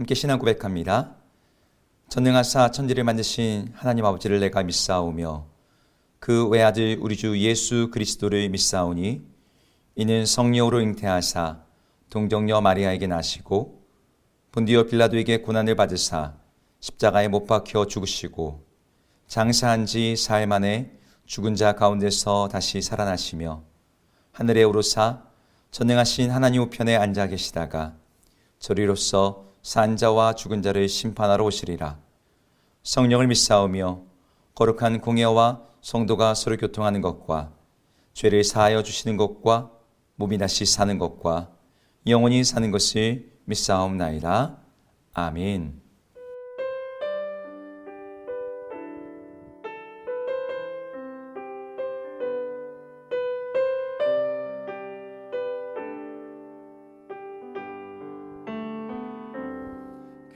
함께 신앙 고백합니다. 전능하사 천지를 만드신 하나님 아버지를 내가 믿사오며 그 외아들 우리 주 예수 그리스도를 믿사오니 이는 성령으로 잉태하사 동정녀 마리아에게 나시고 본디오 빌라도에게 고난을 받으사 십자가에 못 박혀 죽으시고 장사한 지 사흘 만에 죽은 자 가운데서 다시 살아나시며 하늘에 오르사 전능하신 하나님 우편에 앉아 계시다가 저리로서 산 자와 죽은 자를 심판하러 오시리라. 성령을 믿사오며 거룩한 공예와 성도가 서로 교통하는 것과 죄를 사하여 주시는 것과 몸이 다시 사는 것과 영원히 사는 것을 믿사옵나이다. 아멘.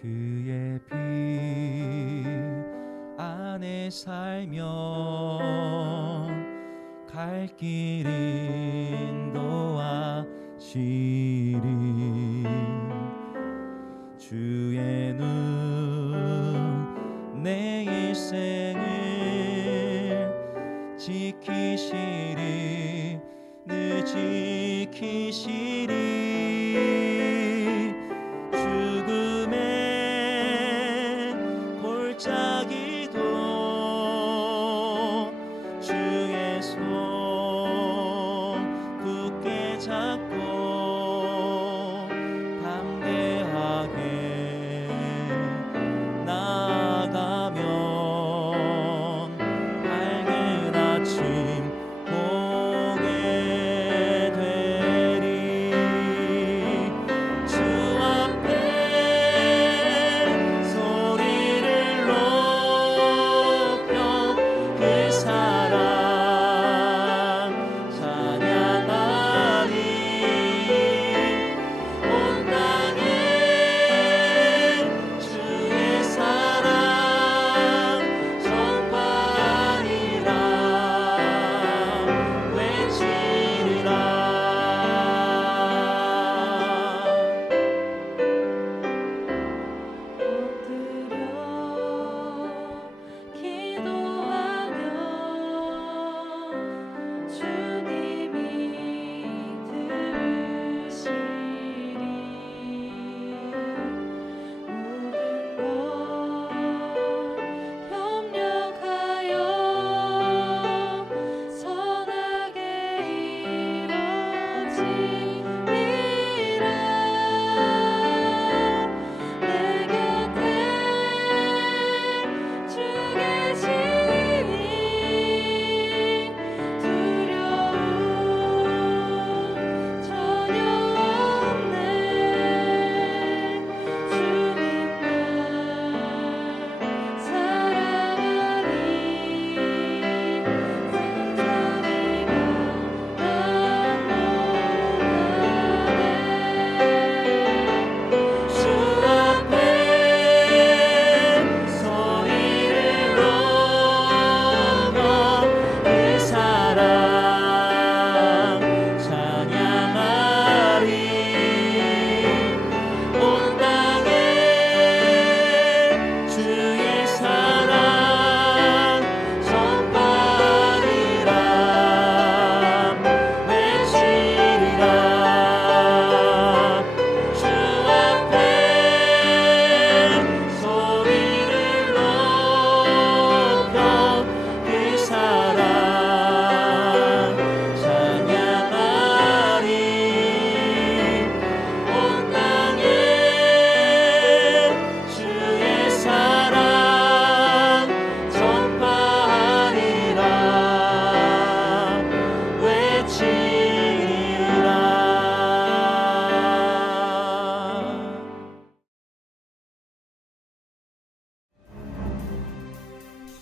그의 피 안에 살면 갈 길 인도하시리. 주의 눈 내 일생을 지키시리. 늘 지키시리.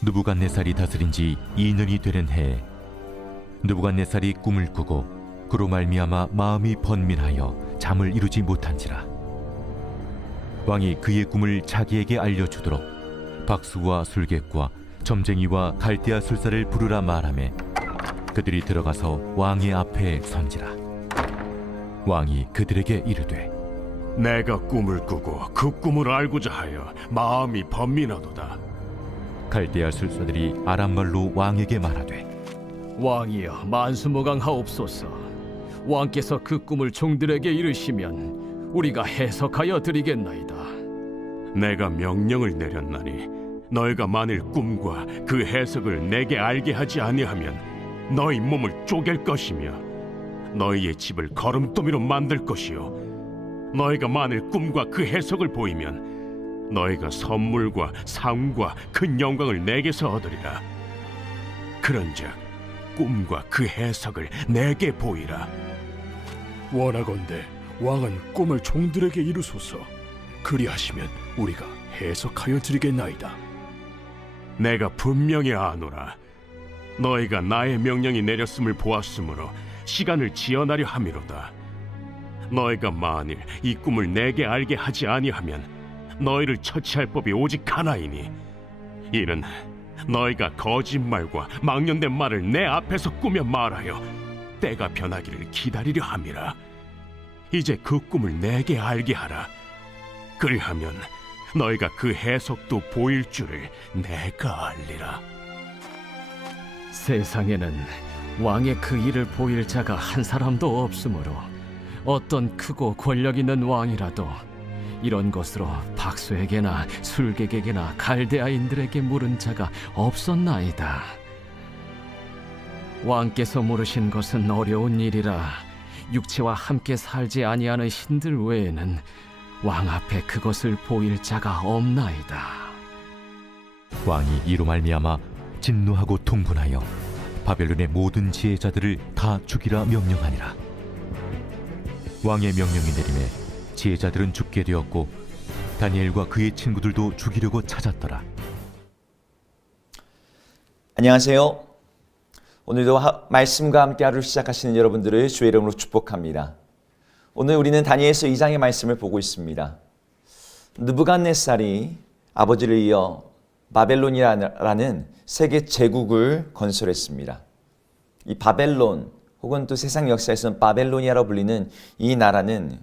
느부갓네살이 다스린 지 2년이 되는 해에 느부갓네살이 꿈을 꾸고 그로 말미암아 마음이 번민하여 잠을 이루지 못한지라. 왕이 그의 꿈을 자기에게 알려주도록 박수와 술객과 점쟁이와 갈대아 술사를 부르라 말하매 그들이 들어가서 왕의 앞에 선지라. 왕이 그들에게 이르되 내가 꿈을 꾸고 그 꿈을 알고자 하여 마음이 번민하도다. 갈대아 술사들이 아람말로 왕에게 말하되 왕이여 만수무강하옵소서. 왕께서 그 꿈을 종들에게 이르시면 우리가 해석하여 드리겠나이다. 내가 명령을 내렸나니 너희가 만일 꿈과 그 해석을 내게 알게 하지 아니하면 너희 몸을 쪼갤 것이며 너희의 집을 거름더미로 만들 것이요 너희가 만일 꿈과 그 해석을 보이면 너희가 선물과 상과 큰 영광을 내게서 얻으리라. 그런즉 꿈과 그 해석을 내게 보이라. 원하건대 왕은 꿈을 종들에게 이루소서. 그리하시면 우리가 해석하여 드리겠나이다. 내가 분명히 아노라. 너희가 나의 명령이 내렸음을 보았으므로 시간을 지연하려 함이로다. 너희가 만일 이 꿈을 내게 알게 하지 아니하면 너희를 처치할 법이 오직 하나이니 이는 너희가 거짓말과 망령된 말을 내 앞에서 꾸며 말하여 때가 변하기를 기다리려 함이라. 이제 그 꿈을 내게 알게 하라. 그리하면 너희가 그 해석도 보일 줄을 내가 알리라. 세상에는 왕의 그 일을 보일 자가 한 사람도 없으므로 어떤 크고 권력 있는 왕이라도 이런 것으로 박수에게나 술객에게나 갈대아인들에게 물은 자가 없었나이다. 왕께서 물으신 것은 어려운 일이라 육체와 함께 살지 아니하는 신들 외에는 왕 앞에 그것을 보일 자가 없나이다. 왕이 이로 말미암아 진노하고 통분하여 바벨론의 모든 지혜자들을 다 죽이라 명령하니라. 왕의 명령이 내림에 지혜자들은 죽게 되었고 다니엘과 그의 친구들도 죽이려고 찾았더라. 안녕하세요. 오늘도 말씀과 함께 하루를 시작하시는 여러분들을 주의 이름으로 축복합니다. 오늘 우리는 다니엘서 2장의 말씀을 보고 있습니다. 느부갓네살이 아버지를 이어 바벨론이라는 세계 제국을 건설했습니다. 이 바벨론 혹은 또 세상 역사에서는 바벨로니아로 불리는 이 나라는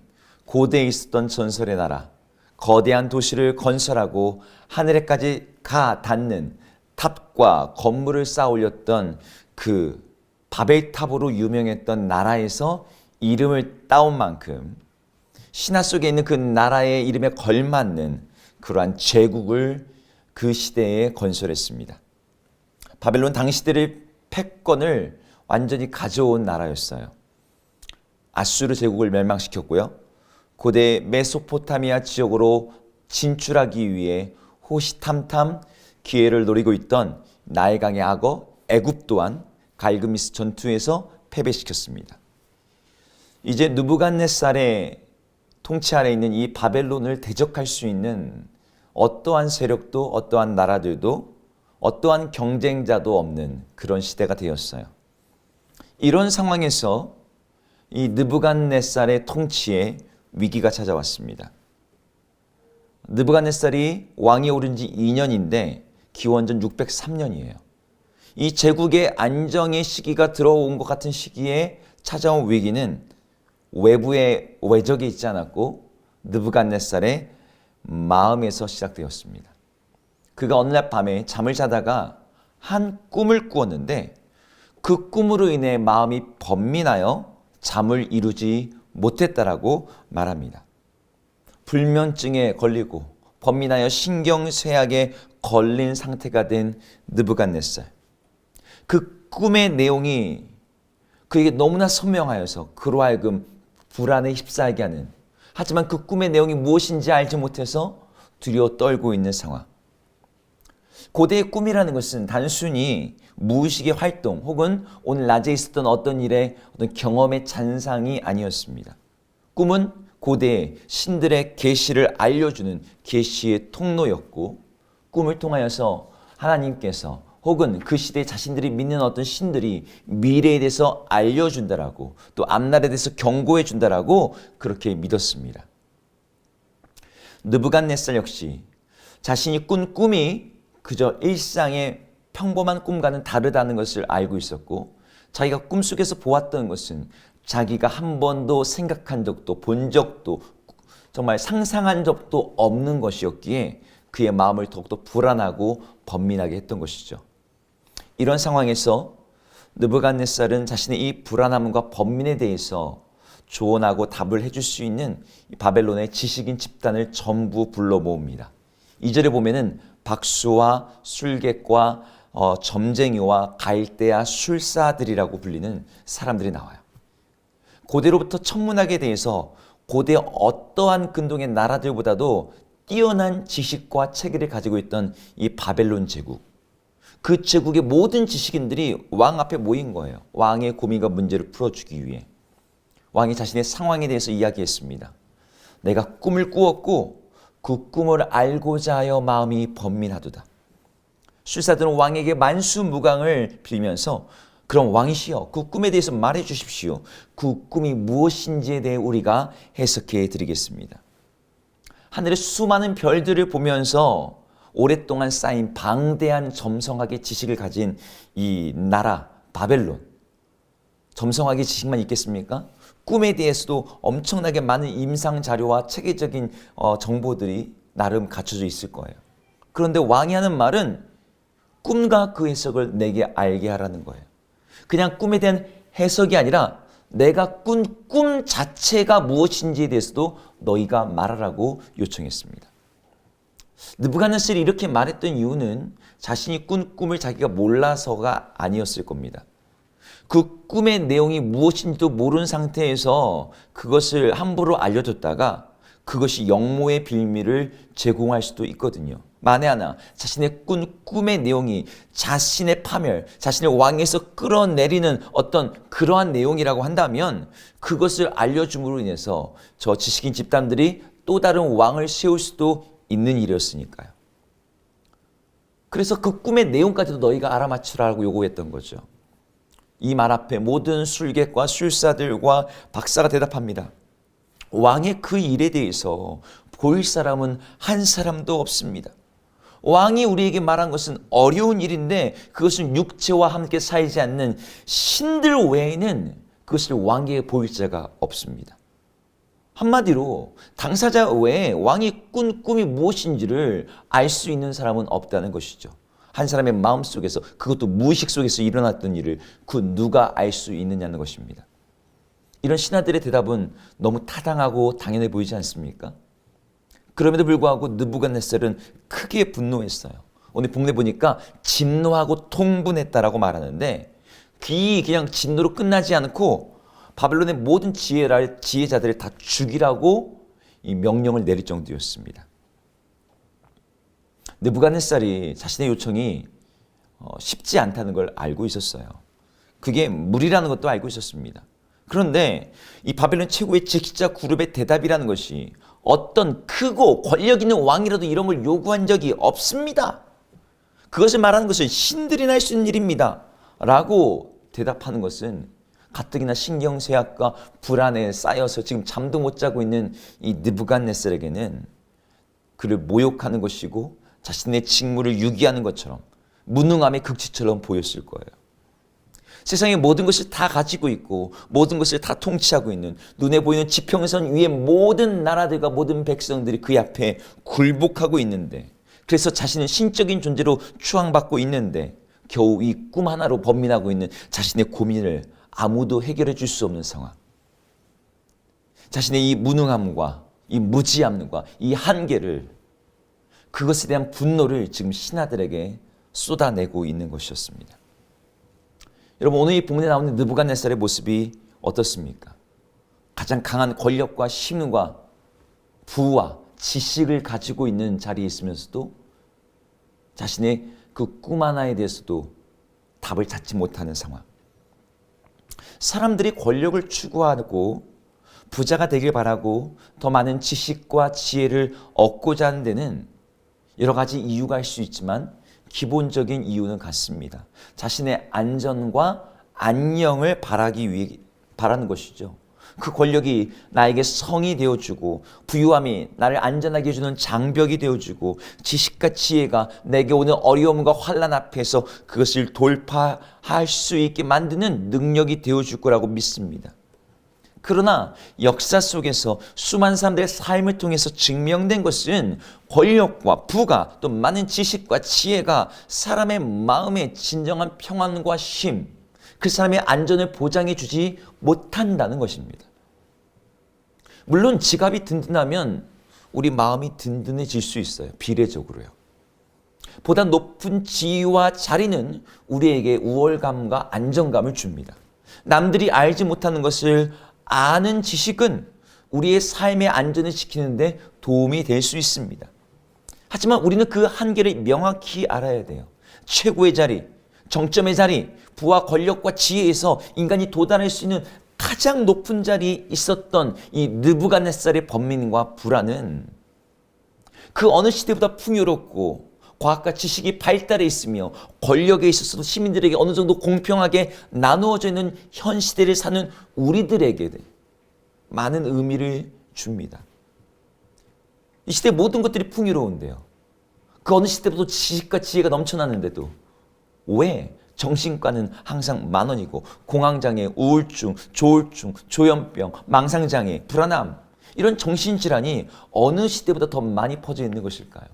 고대에 있었던 전설의 나라, 거대한 도시를 건설하고 하늘에까지 가 닿는 탑과 건물을 쌓아 올렸던 그 바벨탑으로 유명했던 나라에서 이름을 따온 만큼 신화 속에 있는 그 나라의 이름에 걸맞는 그러한 제국을 그 시대에 건설했습니다. 바벨론 당시대의 패권을 완전히 가져온 나라였어요. 아수르 제국을 멸망시켰고요. 고대 메소포타미아 지역으로 진출하기 위해 호시탐탐 기회를 노리고 있던 나일강의 악어 애굽 또한 갈그미스 전투에서 패배시켰습니다. 이제 느부갓네살의 통치 아래 있는 이 바벨론을 대적할 수 있는 어떠한 세력도 어떠한 나라들도 어떠한 경쟁자도 없는 그런 시대가 되었어요. 이런 상황에서 이 느부갓네살의 통치에 위기가 찾아왔습니다. 느부갓네살이 왕이 오른 지 2년인데 기원전 603년이에요. 이 제국의 안정의 시기가 들어온 것 같은 시기에 찾아온 위기는 외부의 외적이 있지 않았고 느부갓네살의 마음에서 시작되었습니다. 그가 어느 날 밤에 잠을 자다가 한 꿈을 꾸었는데 그 꿈으로 인해 마음이 번민하여 잠을 이루지 못했다라고 말합니다. 불면증에 걸리고 번민하여 신경쇠약에 걸린 상태가 된 느부갓네살. 그 꿈의 내용이 그에게 너무나 선명하여서 그로 하여금 불안에 휩싸이게 하는, 하지만 그 꿈의 내용이 무엇인지 알지 못해서 두려워 떨고 있는 상황. 고대의 꿈이라는 것은 단순히 무의식의 활동 혹은 오늘 낮에 있었던 어떤 일의 어떤 경험의 잔상이 아니었습니다. 꿈은 고대의 신들의 계시를 알려주는 계시의 통로였고, 꿈을 통하여서 하나님께서 혹은 그 시대에 자신들이 믿는 어떤 신들이 미래에 대해서 알려준다라고, 또 앞날에 대해서 경고해 준다라고 그렇게 믿었습니다. 느부갓네살 역시 자신이 꾼 꿈이 그저 일상의 평범한 꿈과는 다르다는 것을 알고 있었고, 자기가 꿈속에서 보았던 것은 자기가 한 번도 생각한 적도 본 적도 정말 상상한 적도 없는 것이었기에 그의 마음을 더욱더 불안하고 번민하게 했던 것이죠. 이런 상황에서 느부갓네살은 자신의 이 불안함과 번민에 대해서 조언하고 답을 해줄 수 있는 바벨론의 지식인 집단을 전부 불러 모읍니다. 2절에 보면은 박수와 술객과 점쟁이와 갈대아 술사들이라고 불리는 사람들이 나와요. 고대로부터 천문학에 대해서 고대 어떠한 근동의 나라들보다도 뛰어난 지식과 체계를 가지고 있던 이 바벨론 제국. 그 제국의 모든 지식인들이 왕 앞에 모인 거예요. 왕의 고민과 문제를 풀어주기 위해. 왕이 자신의 상황에 대해서 이야기했습니다. 내가 꿈을 꾸었고 그 꿈을 알고자 하여 마음이 번민하도다. 술사들은 왕에게 만수무강을 빌면서 그럼 왕이시여 그 꿈에 대해서 말해 주십시오. 그 꿈이 무엇인지에 대해 우리가 해석해 드리겠습니다. 하늘의 수많은 별들을 보면서 오랫동안 쌓인 방대한 점성학의 지식을 가진 이 나라 바벨론. 점성학의 지식만 있겠습니까? 꿈에 대해서도 엄청나게 많은 임상 자료와 체계적인 정보들이 나름 갖춰져 있을 거예요. 그런데 왕이 하는 말은 꿈과 그 해석을 내게 알게 하라는 거예요. 그냥 꿈에 대한 해석이 아니라 내가 꾼 꿈 자체가 무엇인지에 대해서도 너희가 말하라고 요청했습니다. 느부갓네살이 이렇게 말했던 이유는 자신이 꾼 꿈을 자기가 몰라서가 아니었을 겁니다. 그 꿈의 내용이 무엇인지도 모르는 상태에서 그것을 함부로 알려줬다가 그것이 영모의 빌미를 제공할 수도 있거든요. 만에 하나 자신의 꾼 꿈의 내용이 자신의 파멸, 자신의 왕에서 끌어내리는 어떤 그러한 내용이라고 한다면 그것을 알려줌으로 인해서 저 지식인 집단들이 또 다른 왕을 세울 수도 있는 일이었으니까요. 그래서 그 꿈의 내용까지도 너희가 알아맞추라고 요구했던 거죠. 이 말 앞에 모든 술객과 술사들과 박사가 대답합니다. 왕의 그 일에 대해서 보일 사람은 한 사람도 없습니다. 왕이 우리에게 말한 것은 어려운 일인데 그것은 육체와 함께 살지 않는 신들 외에는 그것을 왕에게 보일 자가 없습니다. 한마디로 당사자 외에 왕이 꾼 꿈이 무엇인지를 알 수 있는 사람은 없다는 것이죠. 한 사람의 마음속에서 그것도 무의식 속에서 일어났던 일을 그 누가 알 수 있느냐는 것입니다. 이런 신하들의 대답은 너무 타당하고 당연해 보이지 않습니까? 그럼에도 불구하고 느부갓네살은 크게 분노했어요. 오늘 본문에 보니까 진노하고 통분했다라고 말하는데 그냥 진노로 끝나지 않고 바벨론의 모든 지혜자들을 다 죽이라고 이 명령을 내릴 정도였습니다. 느부갓네살이 자신의 요청이 쉽지 않다는 걸 알고 있었어요. 그게 무리라는 것도 알고 있었습니다. 그런데 이 바벨론 최고의 지식자 그룹의 대답이라는 것이 어떤 크고 권력 있는 왕이라도 이런 걸 요구한 적이 없습니다. 그것을 말하는 것은 신들이나 할 수 있는 일입니다. 라고 대답하는 것은 가뜩이나 신경쇠약과 불안에 쌓여서 지금 잠도 못 자고 있는 이 느부갓네살에게는 그를 모욕하는 것이고 자신의 직무를 유기하는 것처럼 무능함의 극치처럼 보였을 거예요. 세상의 모든 것을 다 가지고 있고 모든 것을 다 통치하고 있는 눈에 보이는 지평선 위에 모든 나라들과 모든 백성들이 그 앞에 굴복하고 있는데 그래서 자신은 신적인 존재로 추앙받고 있는데 겨우 이 꿈 하나로 번민하고 있는 자신의 고민을 아무도 해결해 줄 수 없는 상황. 자신의 이 무능함과 이 무지함과 이 한계를 그것에 대한 분노를 지금 신하들에게 쏟아내고 있는 것이었습니다. 여러분 오늘 이 본문에 나오는 느부갓네살의 모습이 어떻습니까? 가장 강한 권력과 힘과 부와 지식을 가지고 있는 자리에 있으면서도 자신의 그 꿈 하나에 대해서도 답을 찾지 못하는 상황. 사람들이 권력을 추구하고 부자가 되길 바라고 더 많은 지식과 지혜를 얻고자 하는 데는 여러 가지 이유가 할 수 있지만 기본적인 이유는 같습니다. 자신의 안전과 안녕을 바라는 것이죠. 그 권력이 나에게 성이 되어주고 부유함이 나를 안전하게 해주는 장벽이 되어주고 지식과 지혜가 내게 오는 어려움과 환난 앞에서 그것을 돌파할 수 있게 만드는 능력이 되어줄 거라고 믿습니다. 그러나 역사 속에서 수많은 사람들의 삶을 통해서 증명된 것은 권력과 부가 또 많은 지식과 지혜가 사람의 마음에 진정한 평안과 쉼, 그 사람의 안전을 보장해 주지 못한다는 것입니다. 물론 지갑이 든든하면 우리 마음이 든든해질 수 있어요. 비례적으로요. 보다 높은 지위와 자리는 우리에게 우월감과 안정감을 줍니다. 남들이 알지 못하는 것을 아는 지식은 우리의 삶의 안전을 지키는데 도움이 될 수 있습니다. 하지만 우리는 그 한계를 명확히 알아야 돼요. 최고의 자리, 정점의 자리, 부와 권력과 지혜에서 인간이 도달할 수 있는 가장 높은 자리에 있었던 이 느부갓네살의 번민과 불안은 그 어느 시대보다 풍요롭고 과학과 지식이 발달해 있으며 권력에 있어서도 시민들에게 어느 정도 공평하게 나누어져 있는 현 시대를 사는 우리들에게 많은 의미를 줍니다. 이 시대 모든 것들이 풍요로운데요. 그 어느 시대보다 지식과 지혜가 넘쳐나는데도 왜 정신과는 항상 10,000원이고 공황장애, 우울증, 조울증, 조현병, 망상장애, 불안함 이런 정신질환이 어느 시대보다 더 많이 퍼져 있는 것일까요?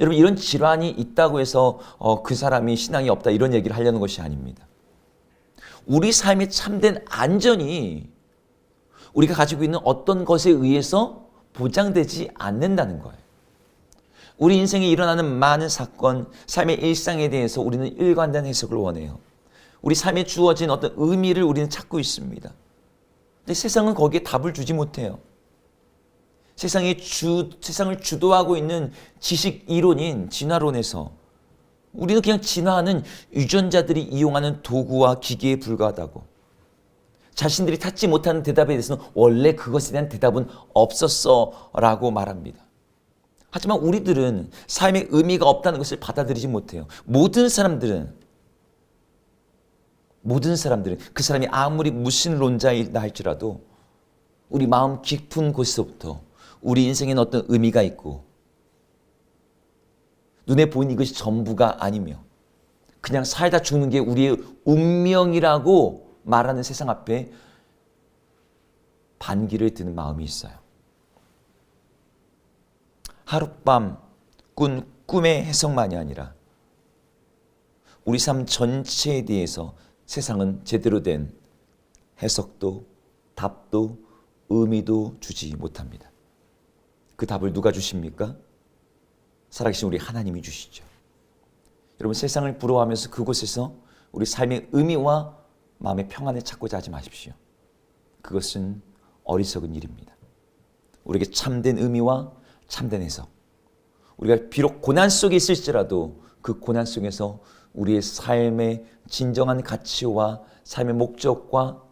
여러분 이런 질환이 있다고 해서 그 사람이 신앙이 없다 이런 얘기를 하려는 것이 아닙니다. 우리 삶의 참된 안전이 우리가 가지고 있는 어떤 것에 의해서 보장되지 않는다는 거예요. 우리 인생에 일어나는 많은 사건, 삶의 일상에 대해서 우리는 일관된 해석을 원해요. 우리 삶에 주어진 어떤 의미를 우리는 찾고 있습니다. 근데 세상은 거기에 답을 주지 못해요. 세상을 주도하고 있는 지식 이론인 진화론에서 우리는 그냥 진화하는 유전자들이 이용하는 도구와 기계에 불과하다고, 자신들이 찾지 못하는 대답에 대해서는 원래 그것에 대한 대답은 없었어 라고 말합니다. 하지만 우리들은 삶의 의미가 없다는 것을 받아들이지 못해요. 모든 사람들은 그 사람이 아무리 무신론자이다 할지라도 우리 마음 깊은 곳에서부터 우리 인생에는 어떤 의미가 있고 눈에 보이는 이것이 전부가 아니며 그냥 살다 죽는 게 우리의 운명이라고 말하는 세상 앞에 반기를 드는 마음이 있어요. 하룻밤 꾼 꿈의 해석만이 아니라 우리 삶 전체에 대해서 세상은 제대로 된 해석도 답도 의미도 주지 못합니다. 그 답을 누가 주십니까? 살아계신 우리 하나님이 주시죠. 여러분 세상을 부러워하면서 그곳에서 우리 삶의 의미와 마음의 평안을 찾고자 하지 마십시오. 그것은 어리석은 일입니다. 우리에게 참된 의미와 참된 해석, 우리가 비록 고난 속에 있을지라도 그 고난 속에서 우리의 삶의 진정한 가치와 삶의 목적과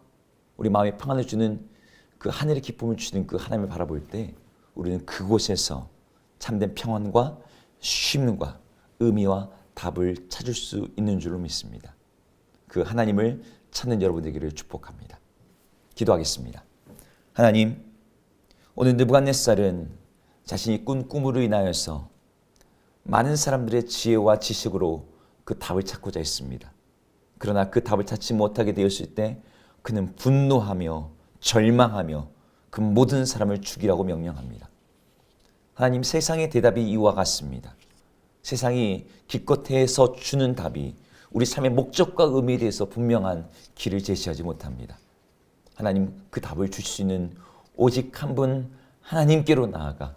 우리 마음의 평안을 주는 그 하늘의 기쁨을 주는 그 하나님을 바라볼 때 우리는 그곳에서 참된 평안과 쉼과 의미와 답을 찾을 수 있는 줄로 믿습니다. 그 하나님을 찾는 여러분 되기를 축복합니다. 기도하겠습니다. 하나님, 오늘 느부갓네살은 자신이 꾼 꿈으로 인하여서 많은 사람들의 지혜와 지식으로 그 답을 찾고자 했습니다. 그러나 그 답을 찾지 못하게 되었을 때 그는 분노하며 절망하며 그 모든 사람을 죽이라고 명령합니다. 하나님, 세상의 대답이 이와 같습니다. 세상이 기껏해서 주는 답이 우리 삶의 목적과 의미에 대해서 분명한 길을 제시하지 못합니다. 하나님, 그 답을 주실 수 있는 오직 한 분 하나님께로 나아가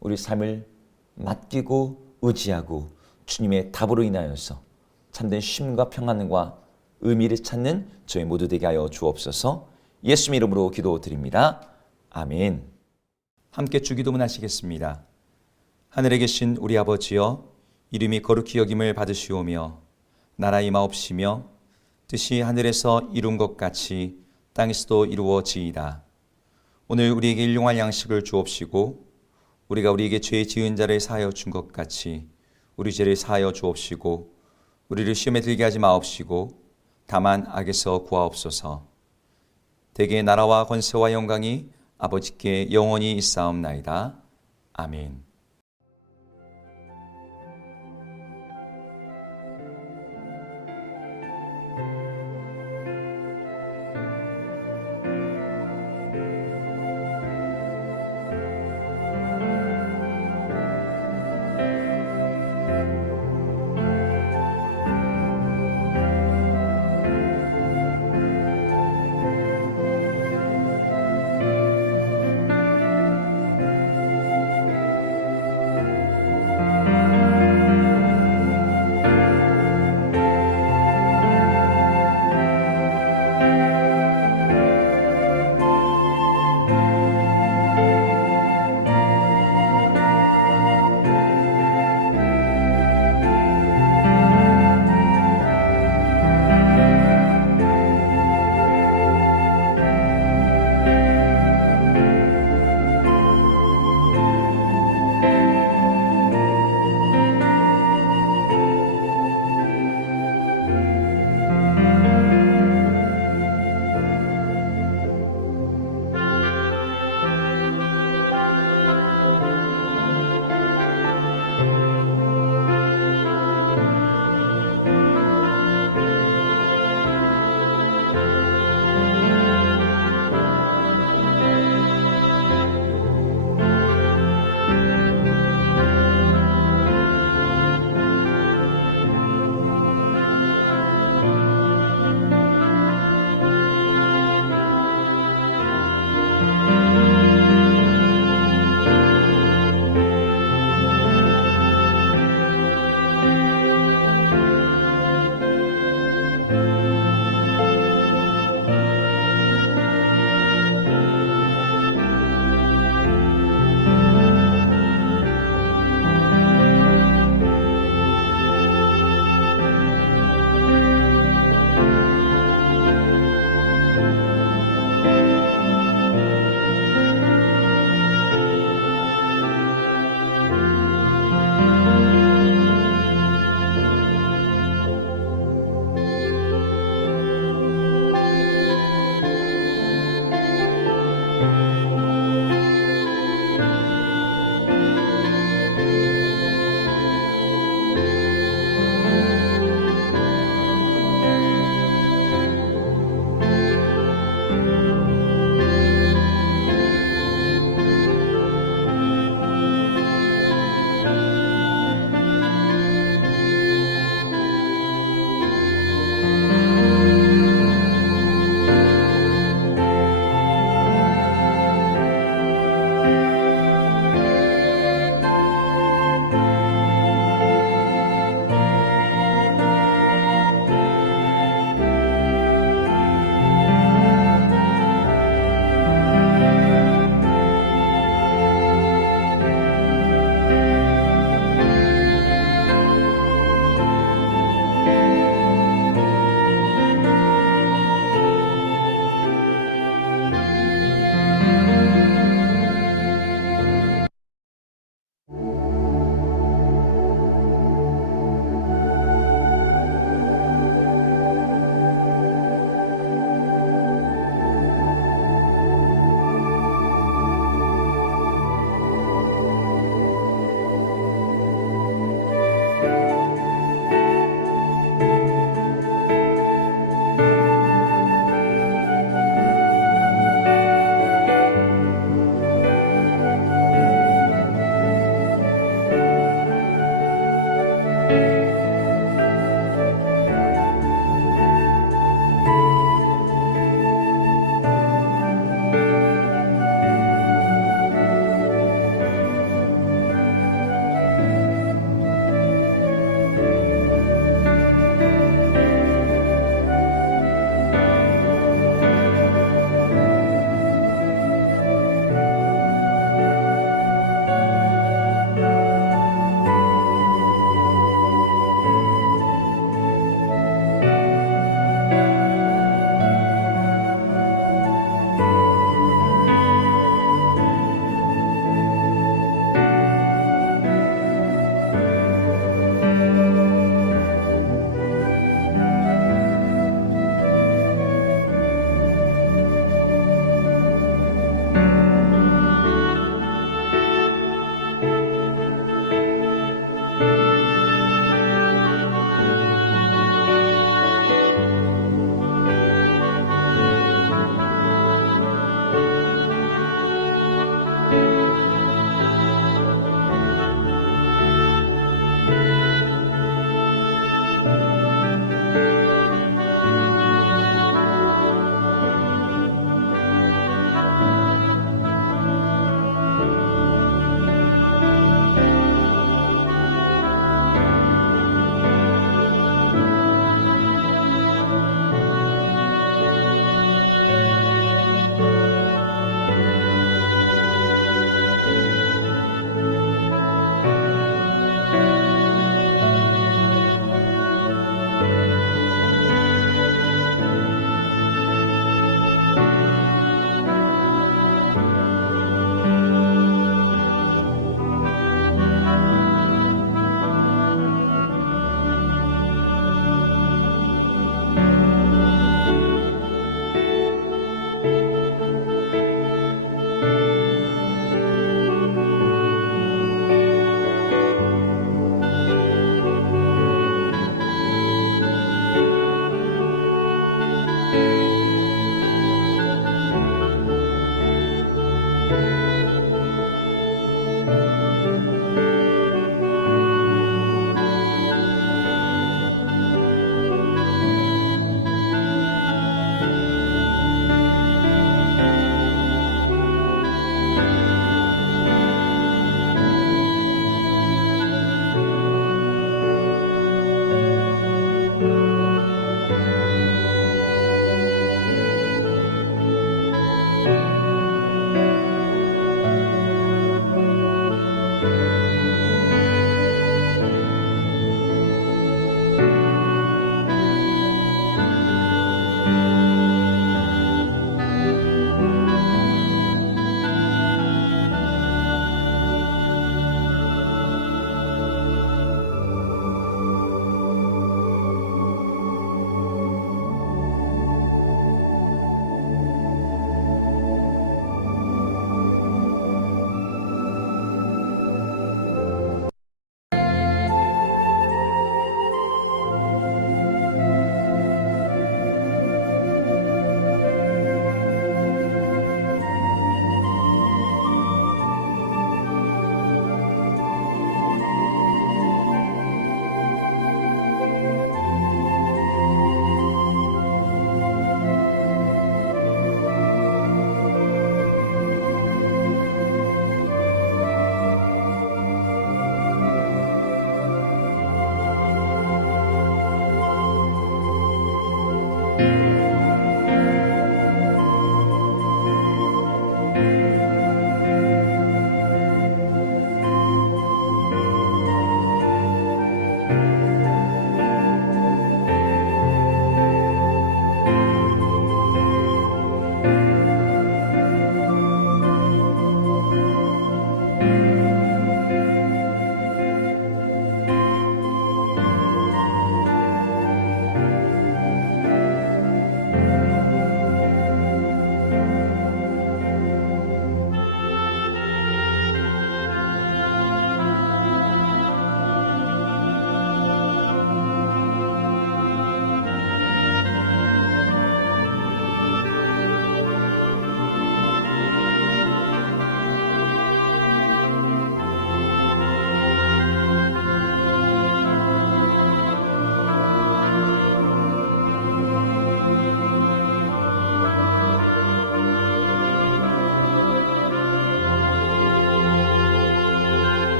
우리 삶을 맡기고 의지하고 주님의 답으로 인하여서 참된 쉼과 평안과 의미를 찾는 저희 모두 되게 하여 주옵소서. 예수님 이름으로 기도드립니다. 아멘. 함께 주기도문 하시겠습니다. 하늘에 계신 우리 아버지여, 이름이 거룩히 여김을 받으시오며 나라 임하옵시며 뜻이 하늘에서 이룬 것 같이 땅에서도 이루어지이다. 오늘 우리에게 일용할 양식을 주옵시고 우리가 우리에게 죄 지은 자를 사하여 준 것 같이 우리 죄를 사하여 주옵시고 우리를 시험에 들게 하지 마옵시고 다만 악에서 구하옵소서. 대개 나라와 권세와 영광이 아버지께 영원히 있사옵나이다. 아멘.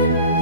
주옵소서.